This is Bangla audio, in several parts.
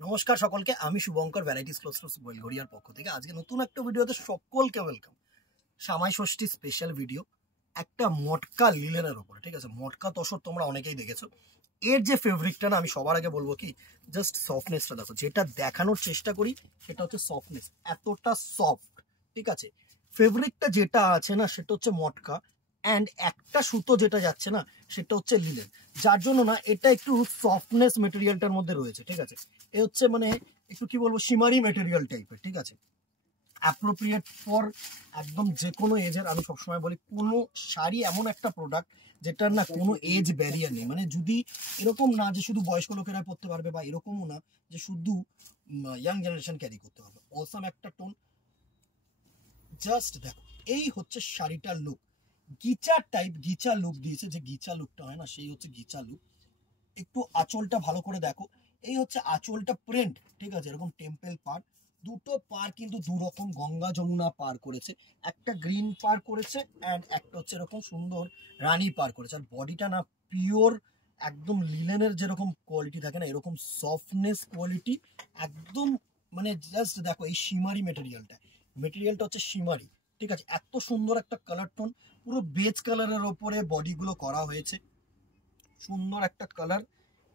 নমস্কার সকলকে, আমি শুভঙ্কর ভ্যারাইটিস ক্লোথস বইলঘড়িয়ার পক্ষ থেকে আজকে নতুন একটা ভিডিওতে সকলকে ওয়েলকাম। সামাই ষষ্ঠী স্পেশাল ভিডিও, একটা মটকা লিলেনের উপরে। ঠিক আছে, মটকা তসর তোমরা অনেকেই দেখেছো। এর যে ফেব্রিকটা না, আমি সবার আগে বলবো কি, জাস্ট সফটনেসটা দেখো। যেটা দেখানোর চেষ্টা করি সেটা হচ্ছে সফটনেস, এতটা সফট। ঠিক আছে, ফেব্রিকটা যেটা আছে না সেটা হচ্ছে মটকা, অ্যান্ড একটা সুতো যেটা যাচ্ছে না সেটা হচ্ছে লিলেন, যার জন্য না এটা একটু সফটনেস মেটেরিয়ালটার মধ্যে রয়েছে। ঠিক আছে, এ হচ্ছে মানে একটু কি বলবো, শিমারি মেটেরিয়াল টাইপের। ঠিক আছে, অ্যাপ্রোপ্রিয়েট ফর একদম যে কোনো এজের। আমি সবসময় বলি কোনো শাড়ি এমন একটা প্রোডাক্ট যেটার না কোনো এজ ব্যারিয়ার নেই। মানে যদি এরকম না যে শুধু বয়স্ক লোকেরা পরতে পারবে, বা এরকমও না যে শুধু ইয়াং জেনারেশন ক্যারি করতে পারবে। অসাম একটা টোন, জাস্ট দেখো। এই হচ্ছে শাড়িটার লুক, গিচা টাইপ, গিচা লুক দিয়েছে। যে গিচা লুকটা হয় না, সেই হচ্ছে গিচা লুক। একটু আঁচলটা ভালো করে দেখো, এই হচ্ছে আঁচলটা প্রিন্ট। ঠিক আছে, এরকম টেম্পল পার, দুটো পার কিন্তু দু রকম গঙ্গা যমুনা পার করেছে। একটা গ্রিন পার করেছে অ্যান্ড একটা হচ্ছে এরকম সুন্দর রানী পার করেছে। আর বডিটা না পিওর একদম লিলেনের যেরকম কোয়ালিটি থাকে না, এরকম সফটনেস কোয়ালিটি একদম। মানে জাস্ট দেখো এই শিমারি মেটেরিয়ালটা হচ্ছে শিমারি। ঠিক আছে, এত সুন্দর একটা কালার টোন, পুরো বেজ কালারের ওপরে বডিগুলো করা হয়েছে, সুন্দর একটা কালার।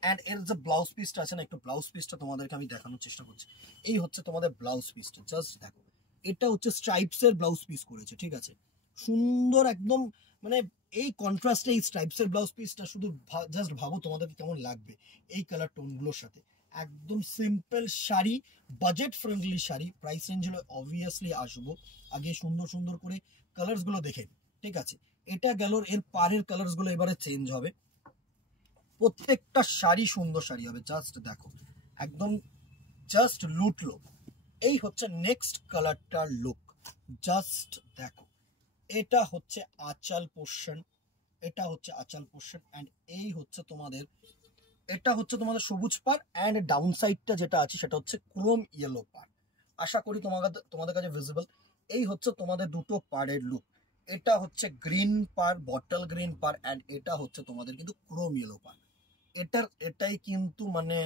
অ্যান্ড এর যে ব্লাউজ পিসটা আছে না, একটু ব্লাউজ পিসটা তোমাদেরকে আমি দেখানোর চেষ্টা করছি। এই হচ্ছে তোমাদের ব্লাউজ পিসটা, জাস্ট দেখো। এটা হচ্ছে স্ট্রাইপস এর ব্লাউজ পিস করেছে। ঠিক আছে, সুন্দর একদম। মানে এই কন্ট্রাস্টে এই স্ট্রাইপস এর ব্লাউজ পিসটা শুধু জাস্ট ভাবো তোমাদেরকে কেমন লাগবে এই কালার টোনগুলোর সাথে। একদম simple sari, budget friendly sari. Price range হলে অবভিয়াসলি আসবো, আগে সুন্দর সুন্দর করে কালার্স গুলো দেখে। ঠিক আছে, এটা গেল, এর পারের কালার্স গুলো এবারে চেঞ্জ হবে। প্রত্যেকটা শাড়ি সুন্দর শাড়ি হবে, জাস্ট দেখো একদম, জাস্ট লুটলো। এই হচ্ছে নেক্সট কালারটার লুক, জাস্ট দেখো। এটা হচ্ছে আঁচল পোর্শন, এটা হচ্ছে আঁচল পোর্শন অ্যান্ড এই হচ্ছে তোমাদের, এটা হচ্ছে তোমাদের সবুজ পার অ্যান্ড ডাউন সাইডটা যেটা আছে সেটা হচ্ছে ক্রোম ইয়েলো পার। আশা করি তোমাদের কাছে ভিজিবল। এই হচ্ছে তোমাদের দুটো পারের লুক। এটা হচ্ছে green per, bottle green per, and এটা হচ্ছে তোমাদের কিন্তু ক্রোম ইয়েলো পার। এটাই কিন্তু মানে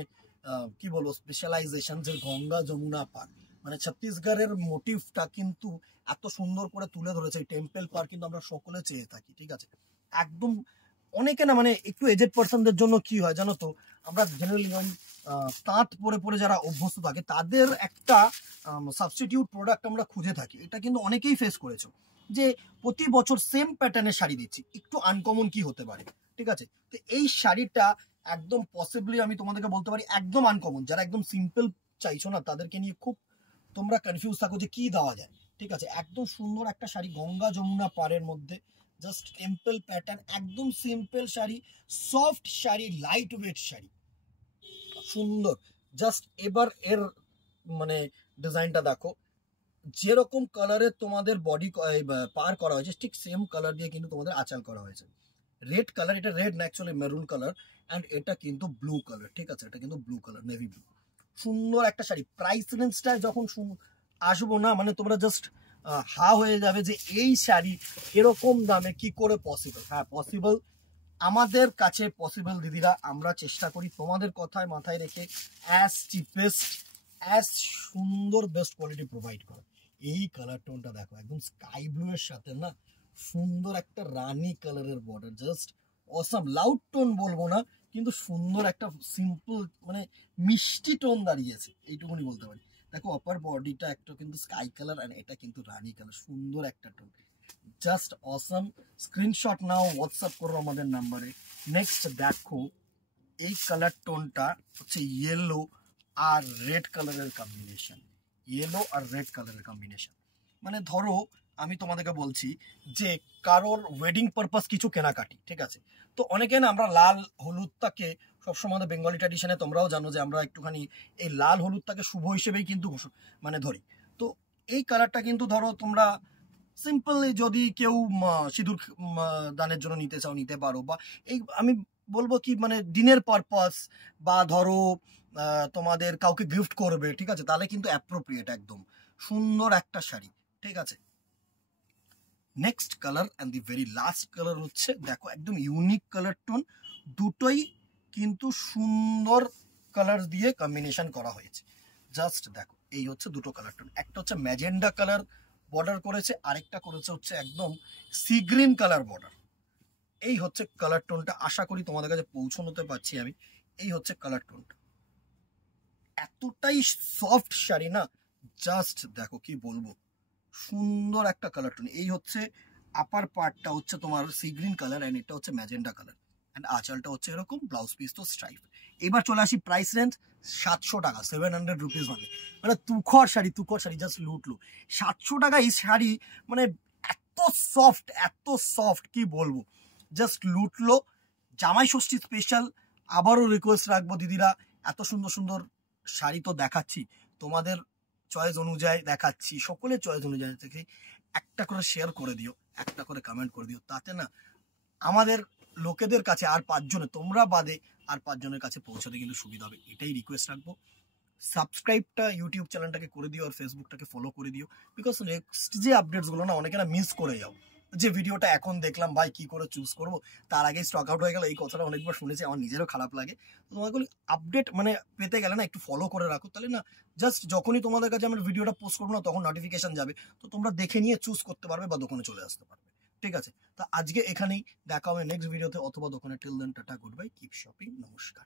কি বলবো, স্পেশালাইজেশন যে গঙ্গা যমুনা পার। মানে ছত্তিশগড়ের মোটিভটা কিন্তু এত সুন্দর করে তুলে ধরেছে। এই টেম্পল পার কিন্তু আমরা সকলে চেয়ে থাকি। ঠিক আছে, একদম। অনেকে না মানে একটু এজেড পার্সনদের জন্য কি হয় জানো তো, আমরা জেনারেলি ওই তাঁত পরে পরে যারা অভ্যস্ত থাকে তাদের একটা সাবস্টিটিউট প্রোডাক্ট আমরা খুঁজে থাকি। এটা কিন্তু অনেকেই ফেস করেছো, যে প্রতি বছর সেম প্যাটার্নের শাড়ি দিচ্ছি, একটু আনকমন কি হতে পারে। ঠিক আছে, তো এই শাড়িটা একদম পসিবলি আমি তোমাদেরকে বলতে পারি একদম আনকমন। যারা একদম সিম্পল চাইছো না তাদেরকে নিয়ে খুব তোমরা কনফিউজ থাকো যে কি দেওয়া যায়। ঠিক আছে, একদম সুন্দর একটা শাড়ি, গঙ্গা যমুনা পাড়ের মধ্যে, জাস্ট টেম্পল প্যাটার্ন, একদম simple sari, soft sari, light weight sari, সুন্দর। জাস্ট এবার এর মানে ডিজাইনটা দেখো, যেরকম কালারের তোমাদের বডি পার করা হয়েছে ঠিক সেম কালার দিয়ে কিন্তু তোমাদের আঁচল করা হয়েছে। রেড কালার, এটা রেড না, অ্যাকচুয়ালি মেরুন কালার, অ্যান্ড এটা কিন্তু ব্লু কালার। ঠিক আছে, এটা কিন্তু ব্লু কালার, নেভি ব্লু। সুন্দর একটা শাড়ি। প্রাইস রেঞ্জটা যখন আসবো না, মানে তোমরা জাস্ট হা হয়ে যাবে যে এই শাড়ি এরকম দামে কি করে পসিবল। হ্যাঁ পসিবল, আমাদের কাছে পসিবল দিদিরা। আমরা চেষ্টা করি তোমাদের কথায় মাথায় রেখে অ্যাজ চিপেস্ট, অ্যাজ সুন্দর বেস্ট কোয়ালিটি প্রোভাইড করা। এই কালার টোনটা দেখো, একদম স্কাই ব্লু এর সাথে না সুন্দর একটা রানী কালারের border, just awesome. Loud tone বলবো না, কিন্তু সুন্দর একটা সিম্পল মানে মিষ্টি টোন দাঁড়িয়েছে, এইটুকুনি বলতে পারি। দেখো আপার বডিটা একটা কিন্তু স্কাই কালার আর এটা কিন্তু রানী কালার, সুন্দর একটা টোন, জাস্ট অসাম। স্ক্রিনশট নাও, হোয়াটসঅ্যাপ করো আমাদের নাম্বারে। নেক্সট দেখো, এই কালার টোনটা হচ্ছে ইয়েলো আর রেড কালারের কম্বিনেশন, ইয়েলো আর রেড কালারের কম্বিনেশন। মানে ধরো আমি তোমাদেরকে বলছি যে কারোর ওয়েডিং পারপাস কিছু কেনাকাটি। ঠিক আছে, তো অনেকে না আমরা লাল হলুদটাকে সবসময় আমাদের বেঙ্গলি ট্র্যাডিশনে তোমরাও জানো যে আমরা একটুখানি এই লাল হলুদটাকে শুভ হিসেবেই কিন্তু মানে ধরি। তো এই কালারটা কিন্তু ধরো তোমরা সিম্পলি যদি কেউ সিঁদুর দানের জন্য নিতে চাও নিতে পারো, বা এই আমি বলবো কি মানে দিনের পারপাস, বা ধরো তোমাদের কাউকে গিফট করবে। ঠিক আছে, তাহলে কিন্তু অ্যাপ্রোপ্রিয়েট একদম সুন্দর একটা শাড়ি। ঠিক আছে, next colour and the very last colour হচ্ছে দেখো একদম ইউনিক কালার টোন, দুটোই কিন্তু সুন্দর কালার দিয়ে কম্বিনেশন করা হয়েছে। জাস্ট দেখো, এই হচ্ছে দুটো কালার টোন, একটা হচ্ছে ম্যাজেন্ডা কালার বর্ডার করেছে, আরেকটা করেছে হচ্ছে একদম সি গ্রিন কালার বর্ডার। এই হচ্ছে কালার টোনটা, আশা করি তোমাদের কাছে পৌঁছানোতে পারছি আমি। এই হচ্ছে কালার টোনটা, এতটাই সফট শাড়ি না, জাস্ট দেখো কি বলবো, সুন্দর একটা কালার টোন। এই হচ্ছে আপার পার্টটা হচ্ছে তোমার সি গ্রিন কালার এন্ড এটা হচ্ছে ম্যাজেন্ডা কালার এন্ড আঁচলটা হচ্ছে এরকম, ব্লাউজ পিস তো স্ট্রাইপ। এবার চলে আসি প্রাইস রেঞ্জ 700 টাকা, 700 রুপিস মানে, মানে তুখর শাড়ি, তুখর শাড়ি, জাস্ট লুটলু 700 টাকা এই শাড়ি, মানে এত সফট, এত সফট কি বলবো, জাস্ট লুটলো। জামাই ষষ্ঠী স্পেশাল আবারও রিকোয়েস্ট রাখবো দিদিরা, এত সুন্দর সুন্দর শাড়ি তো দেখাচ্ছি, তোমাদের চয়েস অনুযায়ী দেখাচ্ছি, সকলের চয়েস অনুযায়ী থেকে একটা করে শেয়ার করে দিও, একটা করে কমেন্ট করে দিও, তাতে না আমাদের লোকেদের কাছে আর 5 জনে, তোমরা বাদে আর 5 জনের কাছে পৌঁছাতে কিন্তু সুবিধা হবে, এটাই রিকোয়েস্ট রাখবো। সাবস্ক্রাইবটা ইউটিউব চ্যানেলটাকে করে দিও আর ফেসবুকটাকে ফলো করে দিও, বিকজ নেক্সট যে আপডেটসগুলো না অনেকেরা মিস করে যাও, যে ভিডিওটা এখন দেখলাম ভাই কি করে চুজ করব, তার আগে স্টক আউট হয়ে গেল, এই কথাটা অনেকবার শুনেছি, আমার নিজেরও খারাপ লাগে। তোমাগুলো আপডেট মানে পেতে গেলে না একটু ফলো করে রাখো, তাহলে না জাস্ট যখনই তোমাদের কাছে আমার ভিডিওটা পোস্ট করবো না তখন নোটিফিকেশন যাবে, তো তোমরা দেখে নিয়ে চুজ করতে পারবে বা দোকানে চলে আসতে পারবে। ঠিক আছে, তা আজকে এখানেই, দেখা হবে নেক্সট ভিডিওতে অথবা দোকানে। Till then tata, goodbye, keep shopping, নমস্কার।